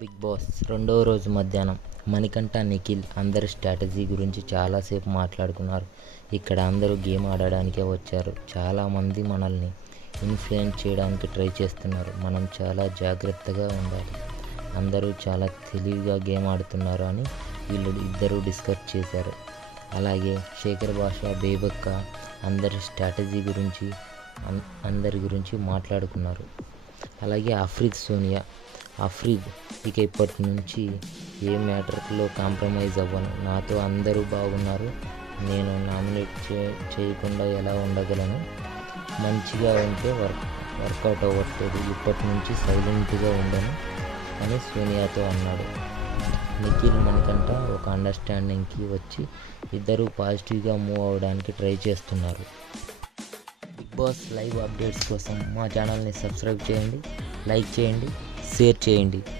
Big boss రెండవ రోజు మధ్యాహ్నం మణికంఠ, నిఖిల్ అందరి స్ట్రాటజీ గురించి చాలాసేపు మాట్లాడుకున్నారు. ఇక్కడ అందరూ గేమ్ ఆడడానికే వచ్చారు. చాలామంది మనల్ని ఇన్ఫ్లుయెన్స్ చేయడానికి ట్రై చేస్తున్నారు. మనం చాలా జాగ్రత్తగా ఉండాలి. అందరూ చాలా తెలివిగా గేమ్ ఆడుతున్నారు అని వీళ్ళు ఇద్దరూ డిస్కస్ చేశారు. అలాగే శేఖర్ భాష, బేబక్క అందరి స్ట్రాటజీ గురించి అందరి గురించి మాట్లాడుకున్నారు. అలాగే అఫ్రీద్, సోనియా. అఫ్రీద్, ఇక ఇప్పటి నుంచి ఏ మ్యాటర్లో కాంప్రమైజ్ అవ్వను. నాతో అందరూ బాగున్నారు. నేను నామినేట్ చేయకుండా ఎలా ఉండగలను? మంచిగా ఉంటే వర్కౌట్ అవ్వట్లేదు. ఇప్పటి నుంచి సైలెంట్గా ఉండను అని సోనియాతో అన్నాడు. నిఖిల్, మణికంఠ ఒక అండర్స్టాండింగ్కి వచ్చి ఇద్దరూ పాజిటివ్గా మూవ్ అవ్వడానికి ట్రై చేస్తున్నారు. బిగ్ బాస్ లైవ్ అప్డేట్స్ కోసం మా ఛానల్ని సబ్స్క్రైబ్ చేయండి, లైక్ చేయండి, షేర్ చేయండి.